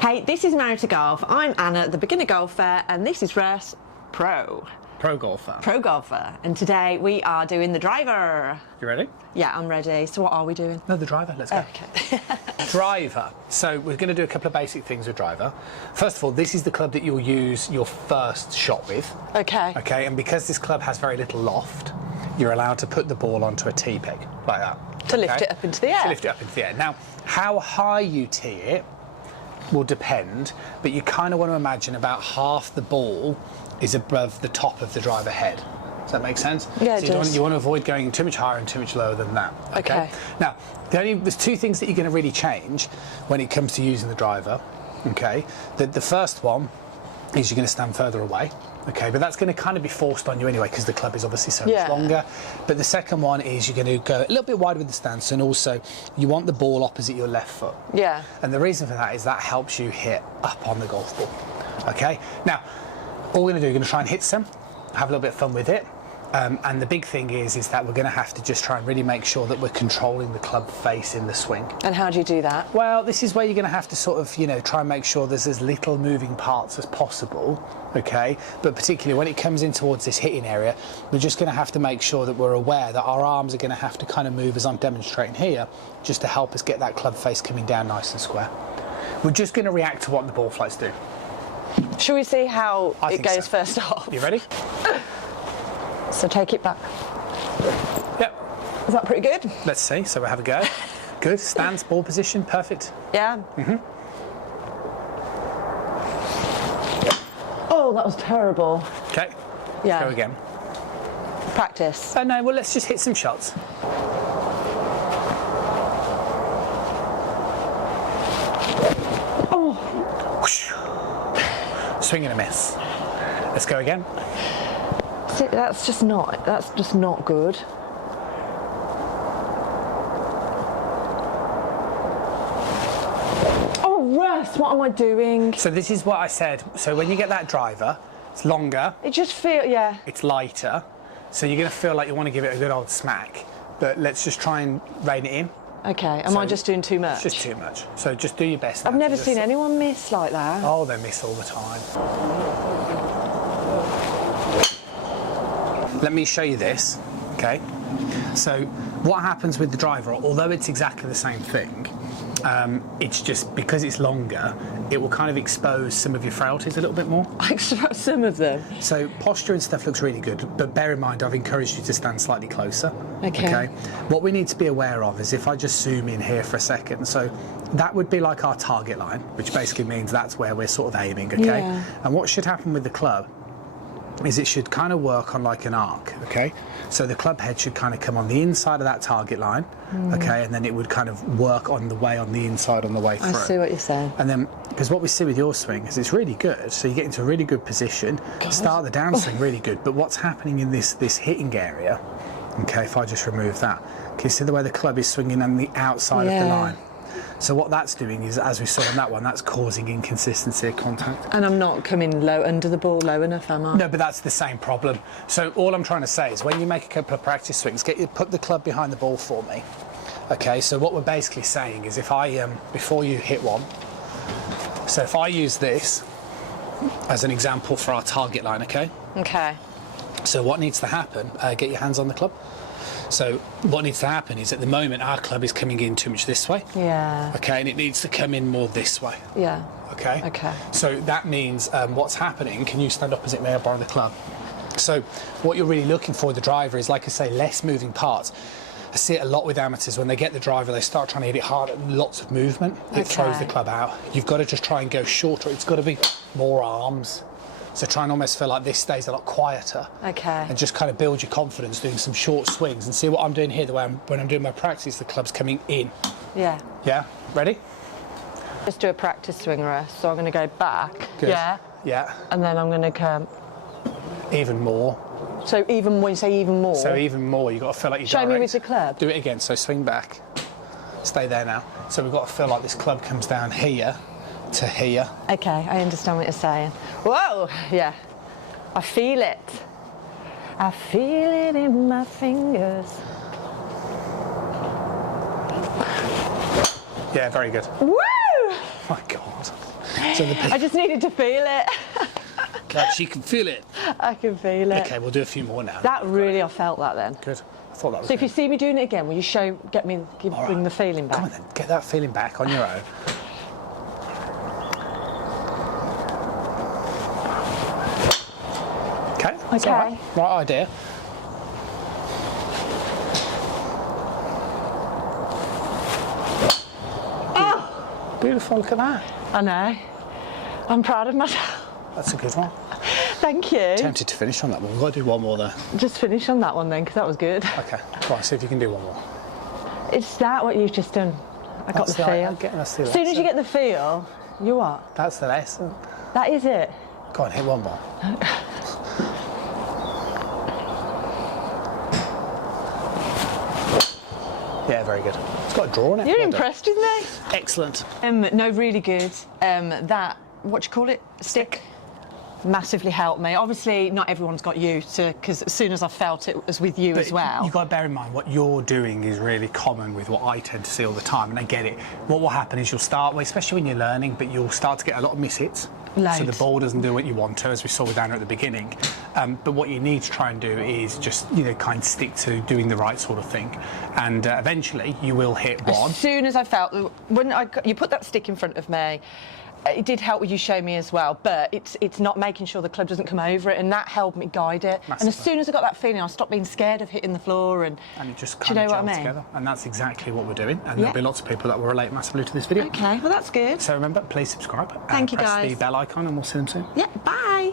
Hey, this is Married to Golf. I'm Anna, the beginner golfer, and this is Russ, pro golfer. And today we are doing the driver. You ready? Yeah, I'm ready. So what are we doing? No, the driver. Let's go. Okay. Driver. So we're going to do a couple of basic things with driver. First of all, this is the club that you'll use your first shot with. Okay. Okay, and because this club has very little loft, you're allowed to put the ball onto a tee peg like that. To lift it up into the air. To lift it up into the air. Now, how high you tee it will depend, but you kind of want to imagine about half the ball is above the top of the driver head. Does that make sense? Yeah, so it does. You want to avoid going too much higher and too much lower than that. Okay. Now, there's two things that you're going to really change when it comes to using the driver. Okay. The first one is you're going to stand further away. Okay, but that's going to kind of be forced on you anyway because the club is obviously so much longer. But the second one is you're going to go a little bit wider with the stance, and also you want the ball opposite your left foot. Yeah. And the reason for that is that helps you hit up on the golf ball. Okay. Now, all we're going to do, we're going to try and hit some, have a little bit of fun with it. And the big thing is that we're going to have to just try and really make sure that we're controlling the club face in the swing. And how do you do that? Well, this is where you're going to have to sort of, try and make sure there's as little moving parts as possible, okay? But particularly when it comes in towards this hitting area, we're just going to have to make sure that we're aware that our arms are going to have to kind of move as I'm demonstrating here, just to help us get that club face coming down nice and square. We're just going to react to what the ball flights do. Shall we see how it goes so. first off? You ready? So take it back. Yep. Is that pretty good? Let's see. So we'll have a go. Good. Stance, ball position, perfect. Yeah. Oh, that was terrible. Okay. Yeah. Go again. Practice. Oh no, well let's just hit some shots. Oh. Whoosh. Swing and a miss. Let's go again. See, that's just not good. Oh, Russ, what am I doing? So this is what I said. So when you get that driver, it's longer. It just feels, yeah. It's lighter. So you're going to feel like you want to give it a good old smack. But let's just try and rein it in. Okay, am I just doing too much? It's just too much. So just do your best. I've never seen anyone miss like that. Oh, they miss all the time. Let me show you this, okay? So what happens with the driver, although it's exactly the same thing, it's just because it's longer, it will kind of expose some of your frailties a little bit more. Some of them. So posture and stuff looks really good, but bear in mind I've encouraged you to stand slightly closer. Okay. What we need to be aware of is if I just zoom in here for a second, so that would be like our target line, which basically means that's where we're sort of aiming, okay? Yeah. And what should happen with the club is it should kind of work on like an arc, okay? So the club head should kind of come on the inside of that target line, okay? And then it would kind of work on the way on the inside on the way through. I see what you're saying. And then, because what we see with your swing is it's really good, so you get into a really good position, start the downswing really good, but what's happening in this hitting area, okay, if I just remove that, can you see the way the club is swinging on the outside of the line? So what that's doing is, as we saw on that one, that's causing inconsistency of contact. And I'm not coming low under the ball low enough, am I? No, but that's the same problem. So all I'm trying to say is when you make a couple of practice swings, put the club behind the ball for me. Okay, so what we're basically saying is if I, before you hit one, so if I use this as an example for our target line, okay? Okay. So what needs to happen, get your hands on the club. So what needs to happen is at the moment our club is coming in too much this way. Yeah. Okay, and it needs to come in more this way. Yeah. Okay? Okay. So that means what's happening, can you stand opposite me or borrow the club? So what you're really looking for with the driver is, like I say, less moving parts. I see it a lot with amateurs. When they get the driver, they start trying to hit it hard and lots of movement. It throws the club out. You've got to just try and go shorter. It's got to be more arms. So try and almost feel like this stays a lot quieter. Okay. And just kind of build your confidence doing some short swings and see what I'm doing here. The way when I'm doing my practice, the club's coming in. Yeah. Yeah? Ready? Just do a practice swing, Russ. So I'm going to go back. Good. Yeah. Yeah. And then I'm going to come. Even more. So even when you say even more. So even more, you've got to feel like you're Show me with the club. Do it again. So swing back. Stay there now. So we've got to feel like this club comes down here to here. Okay, I understand what you're saying. Whoa, yeah. I feel it. I feel it in my fingers. Yeah, very good. Woo! My God. So I just needed to feel it. God, she can feel it. I can feel it. Okay, we'll do a few more now. That really, I felt that then. Good. I thought that was So if good. you see me doing it again, will you bring the feeling back? Come on then, get that feeling back on your own. Okay. That's all right. Right idea. Oh! Beautiful, look at that. I know. I'm proud of myself. That's a good one. Thank you. Tempted to finish on that one. We've got to do one more there. Just finish on that one then, because that was good. Okay, go on, see if you can do one more. It's that what you've just done. I got the feel. That's the As soon as you get the feel, you what? That's the lesson. That is it. Go on, hit one more. Yeah, very good. It's got a draw in it. You're Well impressed with me. done. Excellent. No, really good. That, what do you call it? Stick? Massively helped me. Obviously, not everyone's got used to, because as soon as I felt it was with you as well. You've got to bear in mind, what you're doing is really common with what I tend to see all the time, and I get it. What will happen is you'll start, well, especially when you're learning, but you'll start to get a lot of miss-hits. Loads. So the ball doesn't do what you want to, as we saw with Anna at the beginning. But what you need to try and do is just, kind of stick to doing the right sort of thing. And eventually, you will hit one. As soon as I felt, when you put that stick in front of me, it did help with you show me as well, but it's not making sure the club doesn't come over it, and that helped me guide it. Massively. And as soon as I got that feeling, I stopped being scared of hitting the floor, and it just do kind you know of what I gelled mean? together. And that's exactly what we're doing. And Yeah. there'll be lots of people that will relate massively to this video. Okay, well that's good. So remember, please subscribe. Thank you, press guys. the bell icon, and we'll see them soon. Yeah, bye.